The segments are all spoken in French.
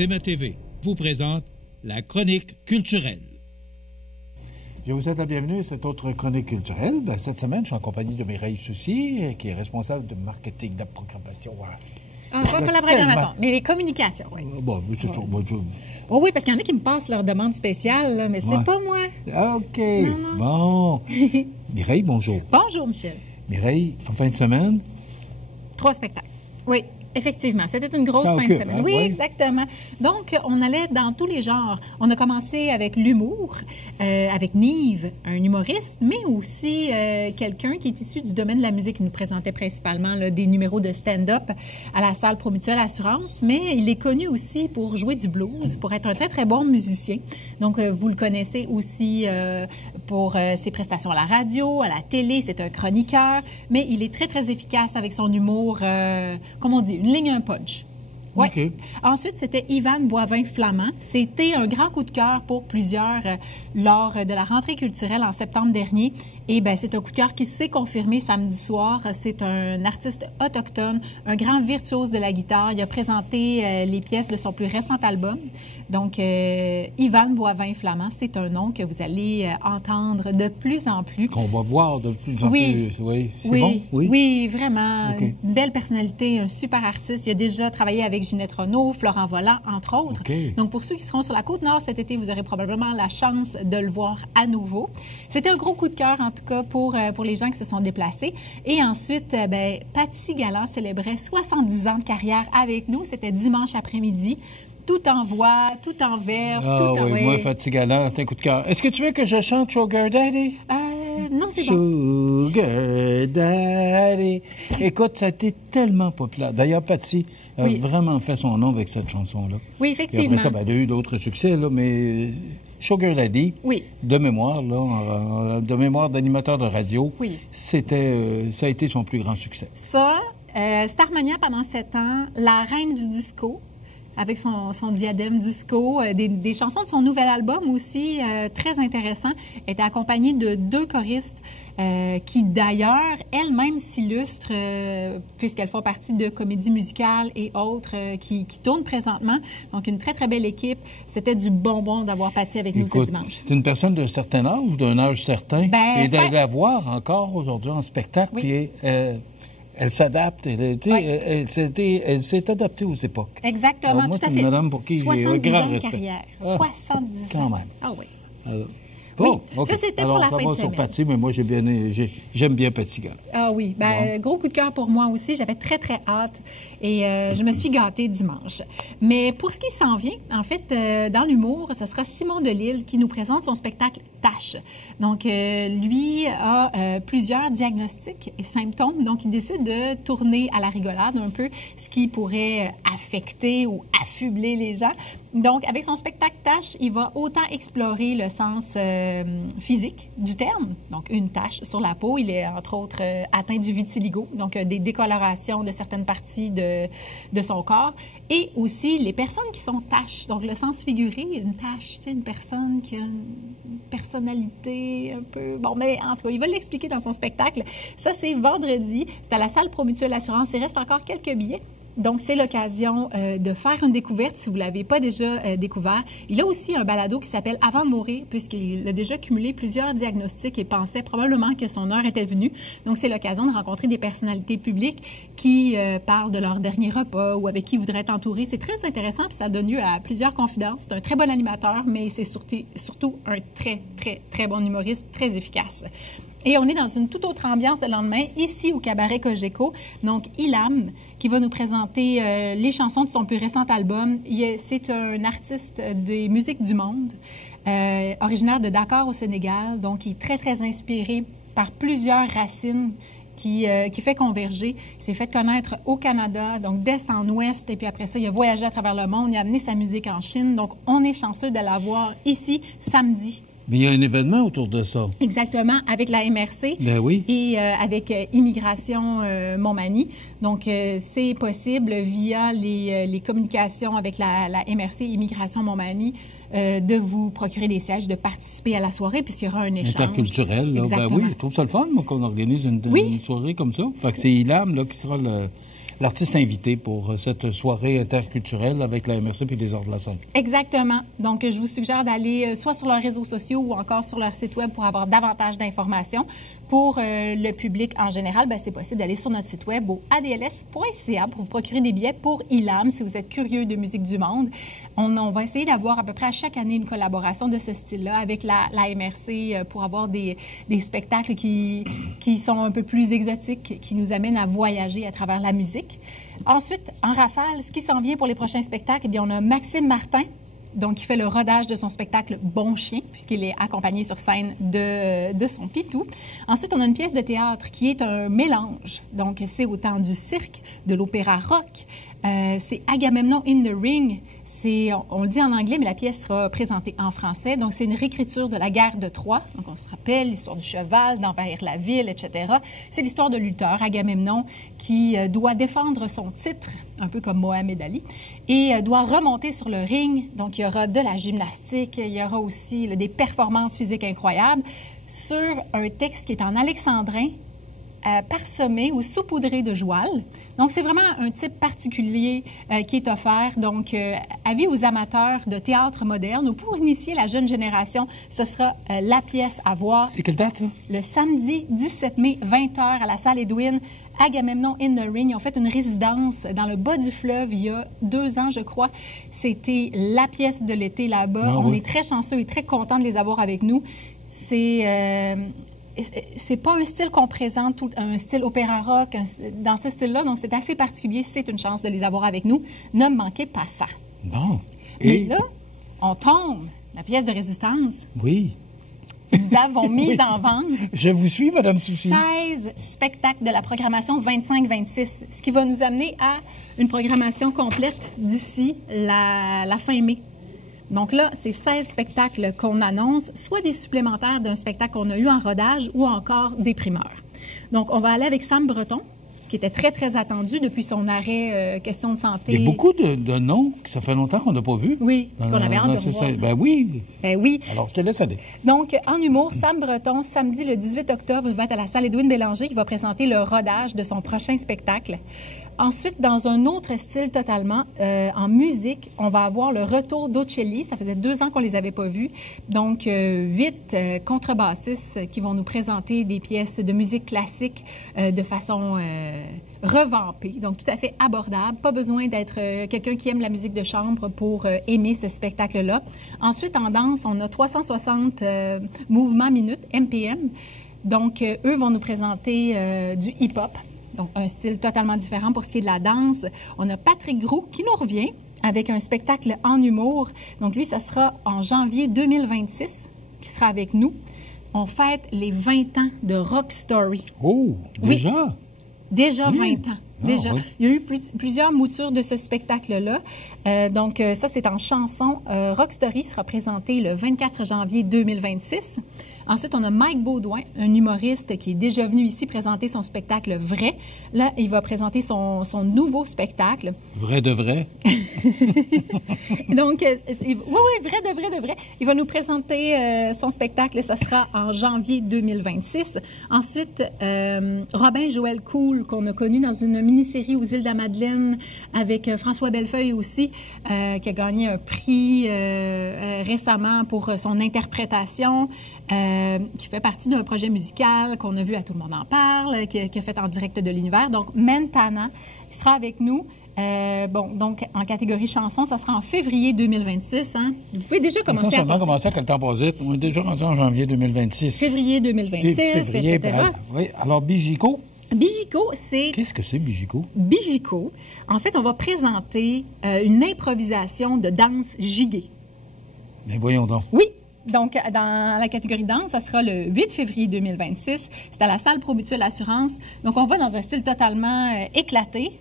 CMA TV vous présente la chronique culturelle. Je vous souhaite la bienvenue à cette autre chronique culturelle. Cette semaine, je suis en compagnie de Mireille Soucy, qui est responsable de marketing, de programmation. Voilà. Pas la programmation, mais les communications, oui. Bon, c'est sûr. Bon, Oh oui, parce qu'il y en a qui me passent leur demande spéciale, là, mais c'est pas moi. OK. Non. Bon. Mireille, bonjour. Bonjour, Michel. Mireille, en fin de semaine? 3 spectacles. Oui. Effectivement, c'était une grosse fin de semaine. Oui, exactement. Donc, on allait dans tous les genres. On a commencé avec l'humour, avec Nive, un humoriste, mais aussi quelqu'un qui est issu du domaine de la musique. Il nous présentait principalement là, des numéros de stand-up à la salle Promutuelle Assurance, mais il est connu aussi pour jouer du blues, pour être un très, très bon musicien. Donc, vous le connaissez aussi pour ses prestations à la radio, à la télé. C'est un chroniqueur, mais il est très, très efficace avec son humour, comme on dit, une ligne, un punch. Oui. Okay. Ensuite, c'était Yvan Boivin-Flamand. C'était un grand coup de cœur pour plusieurs lors de la rentrée culturelle en septembre dernier. Et bien, c'est un coup de cœur qui s'est confirmé samedi soir. C'est un artiste autochtone, un grand virtuose de la guitare. Il a présenté les pièces de son plus récent album. Donc, Yvan Boivin-Flamand, c'est un nom que vous allez entendre de plus en plus. Qu'on va voir de plus en plus. Oui, c'est bon? Oui, vraiment. Okay. Une belle personnalité, un super artiste. Il a déjà travaillé avec Ginette Renault, Florent Volant, entre autres. Okay. Donc, pour ceux qui seront sur la Côte-Nord cet été, vous aurez probablement la chance de le voir à nouveau. C'était un gros coup de cœur, en tout cas, pour les gens qui se sont déplacés. Et ensuite, Patsy Galland célébrait 70 ans de carrière avec nous. C'était dimanche après-midi. Tout en voix, tout en verve, tout en... Oui, moi, Patsy Galland, c'est un coup de cœur. Est-ce que tu veux que je chante Sugar Daddy? Non, c'est bon. Sugar Daddy. Écoute, ça a été tellement populaire. D'ailleurs, Patsy a vraiment fait son nom avec cette chanson-là. Oui, effectivement. Et après ça, elle a eu d'autres succès, là, mais Sugar Daddy, de mémoire, là, de mémoire d'animateur de radio, ça a été son plus grand succès. Ça, Starmania pendant 7 ans, la reine du disco, avec son diadème disco, des chansons de son nouvel album aussi, très intéressant, était accompagnée de 2 choristes qui, d'ailleurs, elles-mêmes s'illustrent, puisqu'elles font partie de comédies musicales et autres qui tournent présentement. Donc, une très, très belle équipe. C'était du bonbon d'avoir Patsy avec nous ce dimanche. C'est une personne d'un certain âge, d'un âge certain, et de la voir encore aujourd'hui en spectacle, puis elle s'adapte, elle s'est adaptée aux époques. Exactement, alors, moi, tout à fait. C'est une madame pour qui j'ai un grand respect. Carrière. 70 ans. Quand même. Ah oui. Bon, oui, ça c'était pour la fin de semaine. Patsy, mais moi j'aime bien Patsy Galland. Ah oui, gros coup de cœur pour moi aussi. J'avais très très hâte et je me suis gâtée dimanche. Mais pour ce qui s'en vient, en fait, dans l'humour, ce sera Simon Delille qui nous présente son spectacle Tâche. Donc lui a plusieurs diagnostics et symptômes, donc il décide de tourner à la rigolade un peu ce qui pourrait affecter ou affubler les gens. Donc avec son spectacle Tâche, il va autant explorer le sens physique du terme, donc une tache sur la peau. Il est entre autres atteint du vitiligo, donc des décolorations de certaines parties de son corps, et aussi les personnes qui sont taches, donc le sens figuré, une tache, tu sais, une personne qui a une personnalité un peu... Bon, mais en tout cas, il va l'expliquer dans son spectacle. Ça, c'est vendredi, c'est à la salle Promutuelle Assurance. Il reste encore quelques billets. Donc, c'est l'occasion de faire une découverte si vous ne l'avez pas déjà découvert. Il a aussi un balado qui s'appelle « Avant de mourir » puisqu'il a déjà cumulé plusieurs diagnostics et pensait probablement que son heure était venue. Donc, c'est l'occasion de rencontrer des personnalités publiques qui parlent de leur dernier repas ou avec qui ils voudraient être entourés. C'est très intéressant puis ça donne lieu à plusieurs confidences. C'est un très bon animateur, mais c'est surtout un très, très, très bon humoriste, très efficace. Et on est dans une toute autre ambiance le lendemain, ici au Cabaret Cogeco. Donc, Ilham, qui va nous présenter les chansons de son plus récent album. C'est un artiste des musiques du monde, originaire de Dakar au Sénégal. Donc, il est très, très inspiré par plusieurs racines qui fait converger. Il s'est fait connaître au Canada, donc d'est en ouest. Et puis après ça, il a voyagé à travers le monde. Il a amené sa musique en Chine. Donc, on est chanceux de l'avoir ici, samedi. Mais il y a un événement autour de ça. Exactement, avec la MRC et avec Immigration Montmagny. Donc, c'est possible via les communications avec la MRC Immigration Montmagny de vous procurer des sièges, de participer à la soirée, puis il y aura un échange. Interculturel, là. Ben oui, je trouve ça le fun, moi, qu'on organise une soirée comme ça. Fait que c'est Ilham, là, qui sera l'artiste invité pour cette soirée interculturelle avec la MRC et les Arts de la scène. Exactement. Donc, je vous suggère d'aller soit sur leurs réseaux sociaux ou encore sur leur site web pour avoir davantage d'informations. Pour le public en général, ben, c'est possible d'aller sur notre site web au adls.ca pour vous procurer des billets pour ILAM si vous êtes curieux de musique du monde. On va essayer d'avoir à peu près à chaque année une collaboration de ce style-là avec la MRC pour avoir des spectacles qui sont un peu plus exotiques, qui nous amènent à voyager à travers la musique. Ensuite, en rafale, ce qui s'en vient pour les prochains spectacles, eh bien, on a Maxime Martin, donc qui fait le rodage de son spectacle Bon Chien, puisqu'il est accompagné sur scène de son pitou. Ensuite, on a une pièce de théâtre qui est un mélange. Donc, c'est autant du cirque, de l'opéra rock. C'est Agamemnon in the Ring. On le dit en anglais, mais la pièce sera présentée en français. Donc, c'est une réécriture de la guerre de Troie. Donc, on se rappelle l'histoire du cheval, d'envahir la ville, etc. C'est l'histoire de lutteur, Agamemnon, qui doit défendre son titre, un peu comme Mohamed Ali, et doit remonter sur le ring. Donc, il y aura de la gymnastique, il y aura aussi des performances physiques incroyables sur un texte qui est en alexandrin, parsemé ou saupoudré de joual. Donc, c'est vraiment un type particulier qui est offert. Donc, avis aux amateurs de théâtre moderne ou pour initier la jeune génération, ce sera la pièce à voir. C'est quelle date, ça? Le samedi 17 mai, 20h, à la salle Edwin, Agamemnon in the Ring. Ils ont fait une résidence dans le bas du fleuve il y a 2 ans, je crois. C'était la pièce de l'été là-bas. On est très chanceux et très contents de les avoir avec nous. C'est pas un style qu'on présente, un style opéra rock, dans ce style-là, donc c'est assez particulier. C'est une chance de les avoir avec nous. Ne manquez pas ça. Bon. Et là, on tombe. La pièce de résistance. Oui. Nous avons mis en vente. Je vous suis, Madame Soucy. 16 spectacles de la programmation 25-26, ce qui va nous amener à une programmation complète d'ici la fin mai. Donc là, c'est 16 spectacles qu'on annonce, soit des supplémentaires d'un spectacle qu'on a eu en rodage ou encore des primeurs. Donc, on va aller avec Sam Breton, qui était très, très attendu depuis son arrêt question de santé. Il y a beaucoup de noms que ça fait longtemps qu'on n'a pas vus. Oui, qu'on avait hâte de revoir. Ben oui. Ben oui. Alors, je te laisse aller. Donc, en humour, Sam Breton, samedi le 18 octobre, il va être à la salle Edwin Bélanger qui va présenter le rodage de son prochain spectacle. Ensuite, dans un autre style totalement, en musique, on va avoir le retour d'Ocelli. Ça faisait 2 ans qu'on les avait pas vus. Donc, 8 contrebassistes qui vont nous présenter des pièces de musique classique de façon revampée. Donc, tout à fait abordable. Pas besoin d'être quelqu'un qui aime la musique de chambre pour aimer ce spectacle-là. Ensuite, en danse, on a 360 mouvements minutes, MPM. Donc, eux vont nous présenter du hip-hop. Donc, un style totalement différent pour ce qui est de la danse. On a Patrick Groux qui nous revient avec un spectacle en humour. Donc, lui, ça sera en janvier 2026 qui sera avec nous. On fête les 20 ans de Rock Story. Oh, déjà? Oui, déjà 20 ans. Déjà. Oui. Il y a eu plusieurs moutures de ce spectacle-là. Donc, ça, c'est en chanson. Rock Story sera présenté le 24 janvier 2026. Ensuite, on a Mike Baudouin, un humoriste qui est déjà venu ici présenter son spectacle Vrai. Là, il va présenter son nouveau spectacle. Vrai de vrai? Donc, oui, vrai de vrai. Il va nous présenter son spectacle. Ça sera en janvier 2026. Ensuite, Robin Joël Cool, qu'on a connu dans une mini-série aux Îles de la Madeleine avec François Bellefeuille aussi, qui a gagné un prix récemment pour son interprétation. Qui fait partie d'un projet musical qu'on a vu à Tout le monde en parle, qui a fait en direct de l'univers. Donc, Mentana, il sera avec nous. Donc, en catégorie chanson, ça sera en février 2026. Hein? Vous pouvez déjà commencer à penser. Commencer quand le temps passe vite. On est déjà rendu en janvier 2026. Février 2026, février, etc. Oui. Alors, Bigico? Bigico, c'est... Qu'est-ce que c'est, Bigico? Bigico, en fait, on va présenter une improvisation de danse gigue. Mais voyons donc. Oui. Donc, dans la catégorie danse, ça sera le 8 février 2026. C'est à la salle Promutuelle Assurance. Donc, on va dans un style totalement éclaté.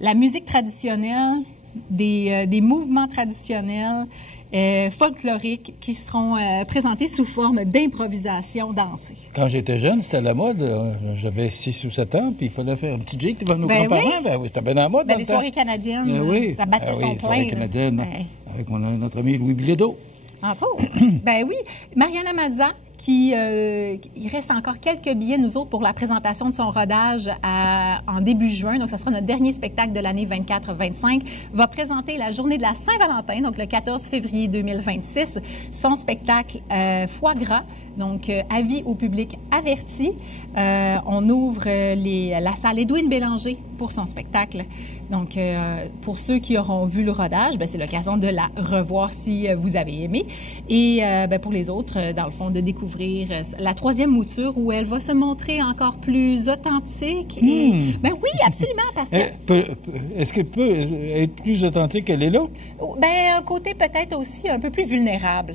La musique traditionnelle, des mouvements traditionnels, folkloriques qui seront présentés sous forme d'improvisation dansée. Quand j'étais jeune, c'était à la mode. J'avais 6 ou 7 ans, puis il fallait faire un petit jig devant nos grands-parents. Oui, c'était bien à la mode. Les soirées canadiennes, ça battait son plein. Soirées canadiennes, avec notre ami Louis Bilodeau. Entre autres. Ben oui. Mariana Mazza, il reste encore quelques billets, nous autres, pour la présentation de son rodage en début juin. Donc, ça sera notre dernier spectacle de l'année 24-25. Va présenter la journée de la Saint-Valentin, donc le 14 février 2026, son spectacle Foie gras. Donc, avis au public averti. On ouvre la salle Edwin Bélanger pour son spectacle. Donc, pour ceux qui auront vu le rodage, c'est l'occasion de la revoir si vous avez aimé. Et pour les autres, dans le fond, de découvrir la troisième mouture où elle va se montrer encore plus authentique. Et, oui, absolument, parce que... Est-ce qu'elle peut être plus authentique qu'elle est là? Un côté peut-être aussi un peu plus vulnérable.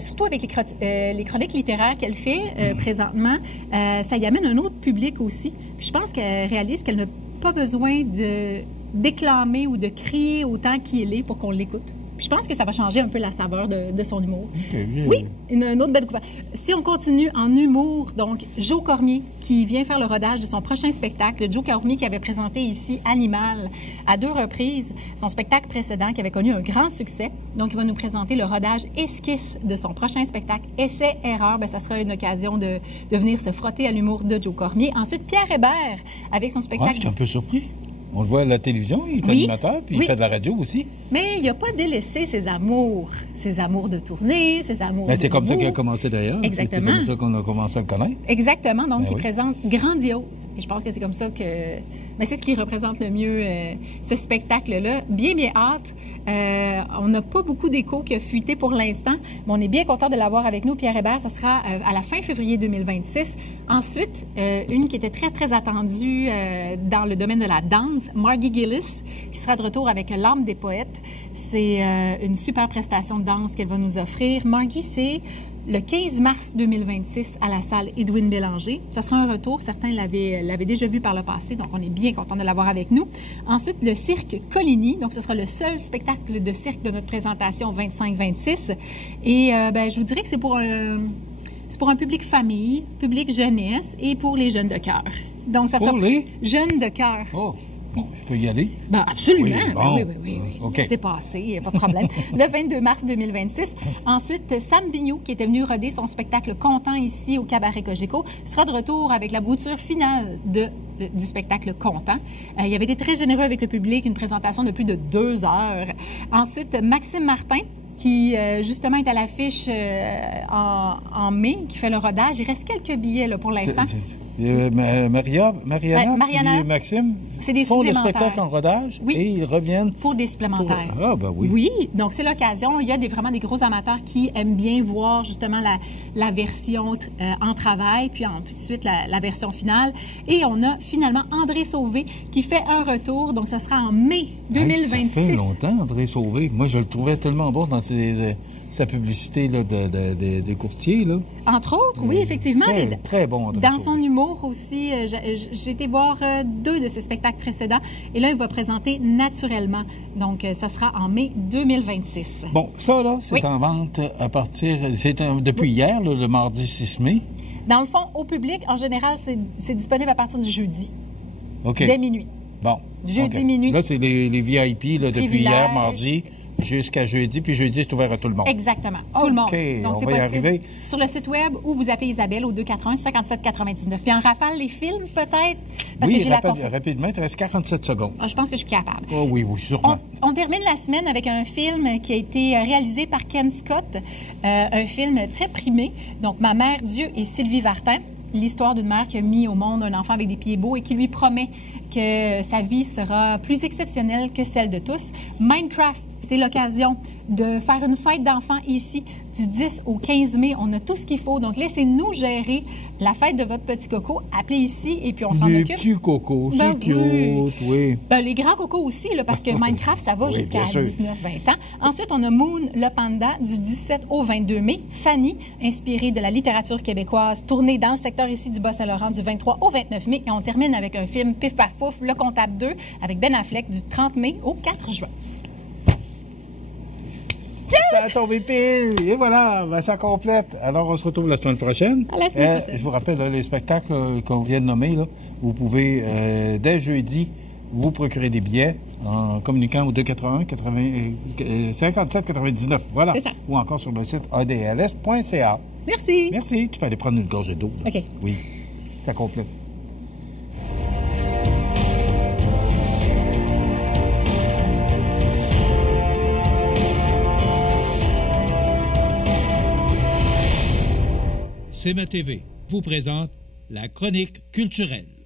Surtout avec les chroniques littéraires qu'elle fait présentement, ça y amène un autre public aussi. Puis je pense qu'elle réalise qu'elle n'a pas besoin de déclamer ou de crier autant qu'il est pour qu'on l'écoute. Puis je pense que ça va changer un peu la saveur de son humour. Okay. Oui, une autre belle découverte. Si on continue en humour, donc Joe Cormier qui vient faire le rodage de son prochain spectacle. Joe Cormier qui avait présenté ici Animal à 2 reprises, son spectacle précédent qui avait connu un grand succès. Donc, il va nous présenter le rodage esquisse de son prochain spectacle. Essai-erreur, ça sera une occasion de venir se frotter à l'humour de Joe Cormier. Ensuite, Pierre Hébert avec son spectacle... Je suis un peu surpris. On le voit à la télévision, il est animateur, puis il fait de la radio aussi. Mais il n'a pas délaissé ses amours de tournée, ses amours de c'est comme ça qu'il a commencé d'ailleurs. Exactement. C'est comme ça qu'on a commencé à le connaître. Exactement. Donc, il présente Grandiose. Et je pense que c'est comme ça que... Mais c'est ce qui représente le mieux ce spectacle-là. Bien, bien hâte. On n'a pas beaucoup d'échos qui a fuité pour l'instant, mais on est bien content de l'avoir avec nous. Pierre Hébert, ça sera à la fin février 2026. Ensuite, une qui était très, très attendue dans le domaine de la danse, Margie Gillis, qui sera de retour avec L'âme des poètes. C'est une super prestation de danse qu'elle va nous offrir. Margie, c'est le 15 mars 2026 à la salle Edwin Bélanger. Ça sera un retour. Certains l'avaient déjà vu par le passé, donc on est bien content de l'avoir avec nous. Ensuite, le cirque Coligny. Donc, ce sera le seul spectacle de cirque de notre présentation 25-26. Et je vous dirais que c'est pour un public famille, public jeunesse et pour les jeunes de cœur. Donc, ça sera les jeunes de cœur. Oh. Bon, je peux y aller? Absolument. Oui, bon. Oui. Okay. C'est passé, pas de problème. Le 22 mars 2026. Ensuite, Sam Vigneault, qui était venu roder son spectacle Content ici au Cabaret Cogeco, sera de retour avec la bouture finale du spectacle Content. Il avait été très généreux avec le public, une présentation de plus de 2 heures. Ensuite, Maxime Martin, qui, justement, est à l'affiche en mai, qui fait le rodage. Il reste quelques billets là, pour l'instant. Mariana et Maxime font des spectacles en rodage et ils reviennent... Pour des supplémentaires. Oui. Oui, donc c'est l'occasion. Il y a vraiment des gros amateurs qui aiment bien voir justement la version en travail, puis ensuite la version finale. Et on a finalement André Sauvé qui fait un retour, donc ça sera en mai 2026. Ça fait longtemps, André Sauvé. Moi, je le trouvais tellement bon dans sa publicité là, des courtiers. Là. Entre autres, oui, effectivement. Très bon, André Dans Sauvé. son humour aussi, j'ai été voir 2 de ses spectacles précédents. Et là, il va présenter Naturellement. Donc, ça sera en mai 2026. Bon, ça, là, c'est en vente à partir... depuis hier, là, le mardi 6 mai. Dans le fond, au public, en général, c'est disponible à partir du jeudi. OK. Dès minuit. Bon. Jeudi, minuit. Là, c'est les VIP, là, depuis hier, mardi, jusqu'à jeudi, puis jeudi, c'est ouvert à tout le monde. Exactement. Tout le monde. Donc, on va y arriver. Sur le site web ou vous appelez Isabelle au 241-57-99. Puis en rafale, les films, peut-être? Parce que j'ai rapidement, il te reste 47 secondes. Je pense que je suis capable. Oh, oui, sûrement. On termine la semaine avec un film qui a été réalisé par Ken Scott, un film très primé. Donc, Ma mère, Dieu et Sylvie Vartan. L'histoire d'une mère qui a mis au monde un enfant avec des pieds beaux et qui lui promet que sa vie sera plus exceptionnelle que celle de tous. Minecraft, c'est l'occasion de faire une fête d'enfants ici du 10 au 15 mai. On a tout ce qu'il faut. Donc, laissez-nous gérer la fête de votre petit coco. Appelez ici et puis on s'en occupe. Les petits cocos, c'est cute, oui. Les grands cocos aussi, là, parce que Minecraft, ça va jusqu'à 19-20 ans. Ensuite, on a Moon le panda du 17 au 22 mai. Fanny, inspirée de la littérature québécoise, tournée dans le secteur ici du Bas-Saint-Laurent du 23 au 29 mai. Et on termine avec un film Pif Paf Pouf, Le Comptable 2, avec Ben Affleck du 30 mai au 4 juin. Ça a tombé pile! Et voilà, ça complète. Alors, on se retrouve la semaine prochaine. À la semaine prochaine. Je vous rappelle, les spectacles qu'on vient de nommer, là, vous pouvez, dès jeudi, vous procurer des billets en communiquant au 281 57 99. Voilà. C'est ça. Ou encore sur le site adls.ca. Merci. Merci. Tu peux aller prendre une gorgée d'eau. OK. Oui, ça complète. CMA TV vous présente la chronique culturelle.